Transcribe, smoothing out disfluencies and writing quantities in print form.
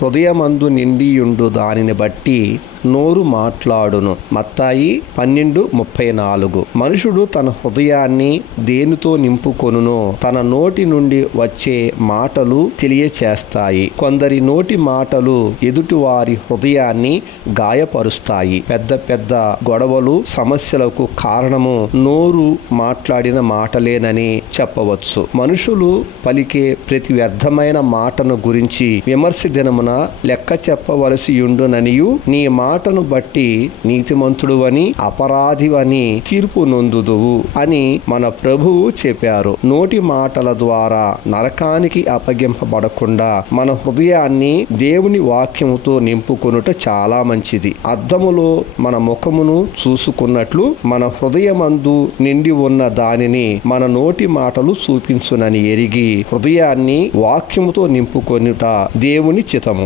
హృదయమందు నిండియుండు దానిని బట్టి నోరు మాట్లాడును. మత్తాయి 12:34. మనుషుడు తన హృదయాన్ని దేనితో నింపుకొనునో తన నోటి నుండి వచ్చే మాటలు తెలియచేస్తాయి. కొందరి నోటి మాటలు ఎదుటివారి హృదయాన్ని గాయపరుస్తాయి. పెద్ద పెద్ద గొడవలు, సమస్యలకు కారణము నోరు మాట్లాడిన మాటలేనని చెప్పవచ్చు. మనుషులు పలికే ప్రతి వ్యర్థమైన మాటను గురించి విమర్శ దినమున లెక్క చెప్పవలసియుండుననియు నీ మాటను బట్టి నీతిమంతుడువని అపరాధివని తీర్పు నొందుదువు అని మన ప్రభువు చెప్పారు. నోటి మాటల ద్వారా నరకానికి అప్పగింపబడకుండా మన హృదయాన్ని దేవుని వాక్యముతో నింపుకొనుట చాలా మంచిది. అద్దములో మన ముఖమును చూసుకున్నట్లు మన హృదయమందు నిండి ఉన్న దానిని మన నోటి మాటలు చూపించునని ఎరిగి హృదయాన్ని వాక్యముతో నింపుకొనుట దేవుని చిత్తము.